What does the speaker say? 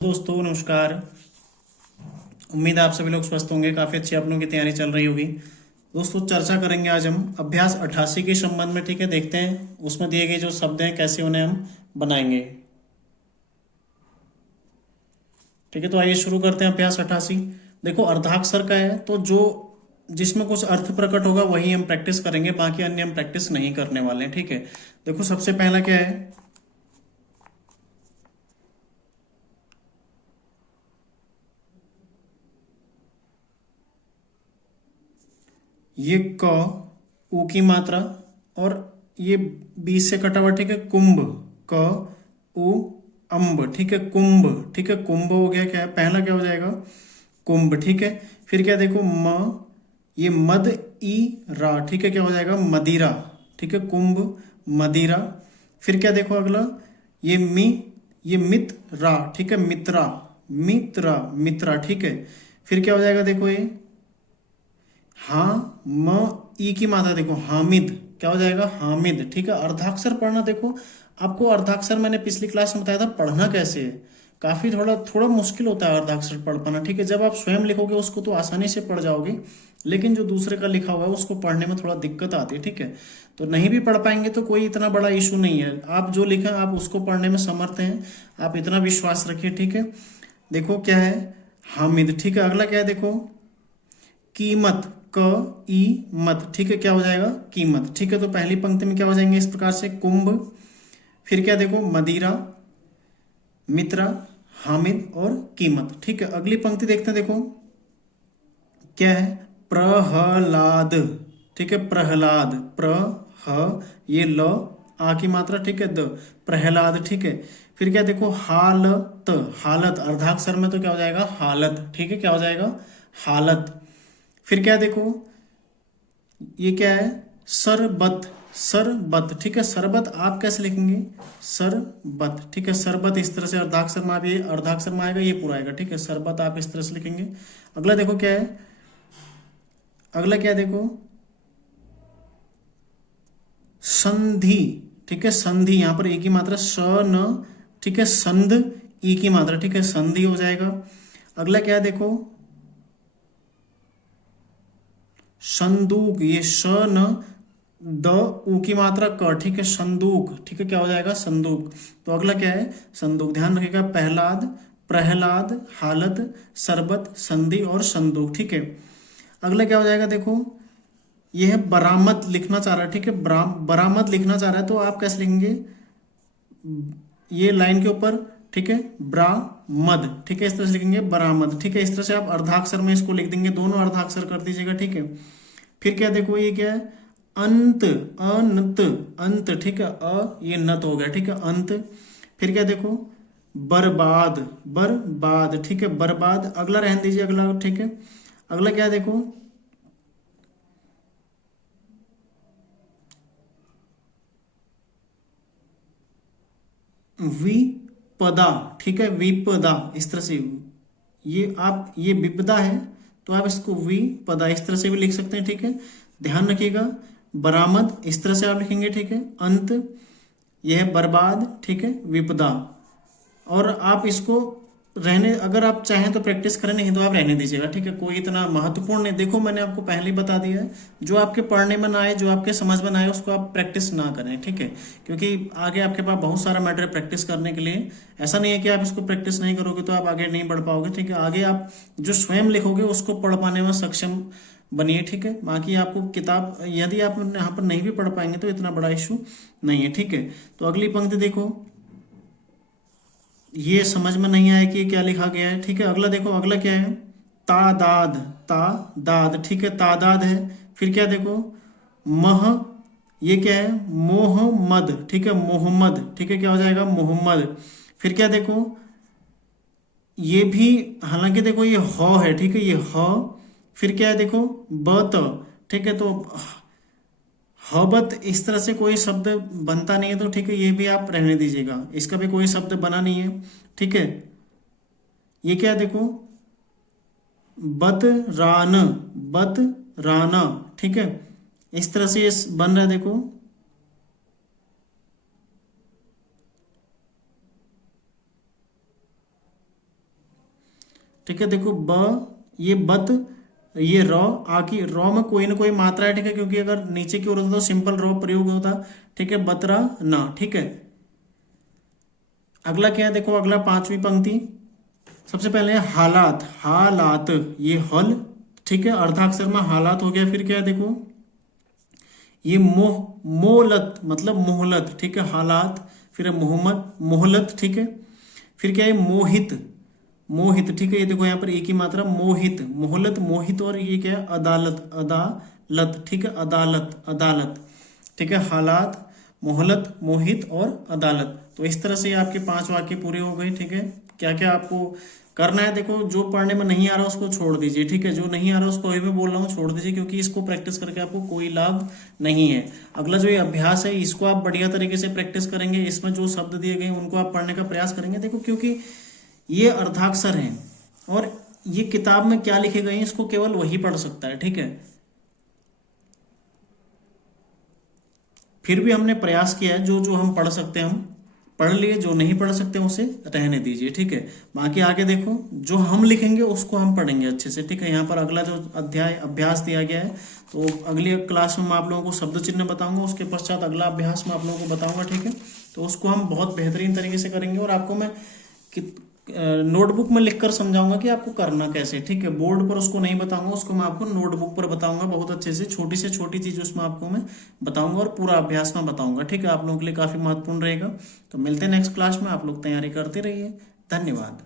दोस्तों नमस्कार। उम्मीद है आप सभी लोग स्वस्थ होंगे। काफ़ी अच्छी आप लोगों की तैयारी चल रही होगी। दोस्तों चर्चा करेंगे आज हम अभ्यास 88 के संबंध में। ठीक है, देखते हैं उसमें दिए गए जो शब्द हैं कैसे उन्हें हम बनाएंगे। ठीक है, तो आइए शुरू करते हैं अभ्यास 88। देखो अर्धाक्षर का है तो जो जिसमें कुछ अर्थ प्रकट होगा वही हम प्रैक्टिस करेंगे, बाकी अन्य हम प्रैक्टिस नहीं करने वाले हैं। ठीक है, देखो सबसे पहला क्या है, ये क ऊ की मात्रा और ये बीच से कटा हुआ। ठीक है, कुंभ क उ अम्ब। ठीक है, कुंभ। ठीक है, कुंभ हो गया। क्या है पहला, क्या हो जाएगा कुंभ। ठीक है, फिर क्या देखो म, ये मद ई रा। ठीक है, क्या हो जाएगा मदिरा। ठीक है, कुंभ मदिरा। फिर क्या देखो अगला, ये मी, ये मित रा। ठीक है, मित्रा मित्रा मित्रा। ठीक है, फिर क्या हो जाएगा देखो ये हाँ म ई की मात्रा देखो हामिद। क्या हो जाएगा हामिद। ठीक है, अर्धाक्षर पढ़ना देखो, आपको अर्धाक्षर मैंने पिछली क्लास में बताया था पढ़ना कैसे है। काफी थोड़ा थोड़ा मुश्किल होता है अर्धाक्षर पढ़ पाना। ठीक है, जब आप स्वयं लिखोगे उसको तो आसानी से पढ़ जाओगे, लेकिन जो दूसरे का लिखा हुआ है उसको पढ़ने में थोड़ा दिक्कत आती है। ठीक है, तो नहीं भी पढ़ पाएंगे तो कोई इतना बड़ा इशू नहीं है। आप जो लिखा आप उसको पढ़ने में समर्थ हैं, आप इतना विश्वास रखिए। ठीक है, देखो क्या है हामिद। ठीक है, अगला क्या है देखो कीमत क ई मत। ठीक है, क्या हो जाएगा कीमत। ठीक है, तो पहली पंक्ति में क्या हो जाएंगे इस प्रकार से कुंभ, फिर क्या देखो मदिरा, मित्रा, हामिद और कीमत। ठीक है, अगली पंक्ति देखते हैं। देखो क्या है प्रहलाद। ठीक है, प्रहलाद ये ल आ की मात्रा। ठीक है, द प्रहलाद। ठीक है, फिर क्या देखो हालत, हालत अर्धाक्षर में तो क्या हो जाएगा हालत। ठीक है, क्या हो जाएगा हालत। फिर क्या देखो ये क्या है सरबत, सरबत। ठीक है, सरबत आप कैसे लिखेंगे सरबत। ठीक है, सरबत इस तरह से अर्धाक्षर में भी अर्धाक्षर में आएगा, ये पूरा आएगा। ठीक है, सरबत आप इस तरह से लिखेंगे। अगला देखो क्या है, अगला क्या है देखो संधि। ठीक है, संधि यहाँ पर एक ही मात्रा स न। ठीक है, संध ई की मात्रा। ठीक है, संधि हो जाएगा। अगला क्या है देखो संदूक, ये स न द ऊ की मात्रा क। ठीक है, संदूक। ठीक है, क्या हो जाएगा संदूक। तो अगला क्या है संदूक। ध्यान रखिएगा प्रहलाद, प्रहलाद, हालत, सरबत, संधि और संदूक। ठीक है, अगला क्या हो जाएगा देखो ये है बरामद लिखना चाह रहा है। ठीक है, बरामद लिखना चाह रहा है तो आप कैसे लिखेंगे ये लाइन के ऊपर। ठीक है, ब्रा मद। ठीक है, इस तरह से लिखेंगे बरामद। ठीक है, इस तरह से आप अर्धाक्षर में इसको लिख देंगे, दोनों अर्धाक्षर कर दीजिएगा। ठीक है, फिर क्या देखो ये क्या है अंत, अनंत, अंत। ठीक है, ये नत हो गया। ठीक है, अंत। फिर क्या देखो बर्बाद, बर्बाद। ठीक है, बर्बाद अगला रहने दीजिए अगला। ठीक है, अगला क्या है देखो विपदा। ठीक है, विपदा इस तरह से, ये आप ये विपदा है तो आप इसको विपदा इस तरह से भी लिख सकते हैं। ठीक है, ध्यान रखिएगा बरामद इस तरह से आप लिखेंगे। ठीक है, अंत यह है बर्बाद। ठीक है, विपदा। और आप इसको रहने, अगर आप चाहें तो प्रैक्टिस करें, नहीं तो आप रहने दीजिएगा। ठीक है, कोई इतना महत्वपूर्ण नहीं। देखो मैंने आपको पहले ही बता दिया है, जो आपके पढ़ने में ना आए, जो आपके समझ में ना आए उसको आप प्रैक्टिस ना करें। ठीक है, क्योंकि आगे आपके पास बहुत सारा मैटर है प्रैक्टिस करने के लिए। ऐसा नहीं है कि आप इसको प्रैक्टिस नहीं करोगे तो आप आगे नहीं बढ़ पाओगे। ठीक है, आगे आप जो स्वयं लिखोगे उसको पढ़ पाने में सक्षम बनिए। ठीक है, बाकी आपको किताब यदि आप यहाँ पर नहीं भी पढ़ पाएंगे तो इतना बड़ा इशू नहीं है। ठीक है, तो अगली पंक्ति देखो, ये समझ में नहीं आया कि क्या लिखा गया है। ठीक है, अगला देखो, अगला क्या है तादाद, तादाद। ठीक है, तादाद है। फिर क्या देखो मह, ये क्या है मोहम्मद। ठीक है, मोहम्मद। ठीक है, क्या हो जाएगा मोहम्मद। फिर क्या देखो ये भी, हालांकि देखो ये ह है। ठीक है, ये ह। फिर क्या है देखो बत। ठीक है, तो हबत इस तरह से कोई शब्द बनता नहीं है तो ठीक है ये भी आप रहने दीजिएगा, इसका भी कोई शब्द बना नहीं है। ठीक है, ये क्या है देखो बत रान, बत राना। ठीक है, इस तरह से ये बन रहा है देखो ठीक है, देखो ब, ये बत, ये रॉ, आ की रॉ में कोई ना कोई मात्रा है, ठीक है, क्योंकि अगर नीचे की ओर होता तो सिंपल रॉ प्रयोग होता, ठीक है, बतरा ना, ठीक है। अगला क्या है, देखो अगला पांचवी पंक्ति, सबसे पहले है हालात, हालात, ये हल, ठीक है, अर्धाक्षर में हालात हो गया। फिर क्या है देखो, ये मोहलत मतलब मोहलत, ठीक है, हालात। फिर है मोहम्मद, मोहलत, ठीक है। फिर क्या है मोहित, मोहित, ठीक है, ये देखो यहाँ पर एक ही मात्रा, मोहित, मोहलत, मोहित, और ये क्या है अदालत, अदालत, ठीक है, अदालत, अदालत, ठीक है, हालात, मोहलत, मोहित और अदालत। तो इस तरह से आपके 5 वाक्य पूरे हो गए, ठीक है। क्या क्या आपको करना है, देखो जो पढ़ने में नहीं आ रहा उसको छोड़ दीजिए, ठीक है, जो नहीं आ रहा उसको अभी मैं बोल रहा हूँ छोड़ दीजिए, क्योंकि इसको प्रैक्टिस करके आपको कोई लाभ नहीं है। अगला जो ये अभ्यास है इसको आप बढ़िया तरीके से प्रैक्टिस करेंगे, इसमें जो शब्द दिए गए उनको आप पढ़ने का प्रयास करेंगे, देखो क्योंकि ये अर्धाक्षर हैं और ये किताब में क्या लिखे गए हैं इसको केवल वही पढ़ सकता है, ठीक है। फिर भी हमने प्रयास किया है, जो जो हम पढ़ सकते हैं हम पढ़ लिए, जो नहीं पढ़ सकते उसे रहने दीजिए, ठीक है। बाकी आगे देखो जो हम लिखेंगे उसको हम पढ़ेंगे अच्छे से, ठीक है। यहाँ पर अगला जो अध्याय अभ्यास दिया गया है, तो अगली क्लास में मैं आप लोगों को शब्द चिन्ह बताऊंगा, उसके पश्चात अगला अभ्यास में आप लोगों को बताऊंगा, ठीक है। तो उसको हम बहुत बेहतरीन तरीके से करेंगे और आपको मैं नोटबुक में लिखकर समझाऊंगा कि आपको करना कैसे, ठीक है। बोर्ड पर उसको नहीं बताऊंगा, उसको मैं आपको नोटबुक पर बताऊंगा बहुत अच्छे से छोटी चीज उसमें आपको मैं बताऊंगा और पूरा अभ्यास में बताऊंगा, ठीक है। आप लोगों के लिए काफी महत्वपूर्ण रहेगा। तो मिलते हैं नेक्स्ट क्लास में, आप लोग तैयारी करते रहिए। धन्यवाद।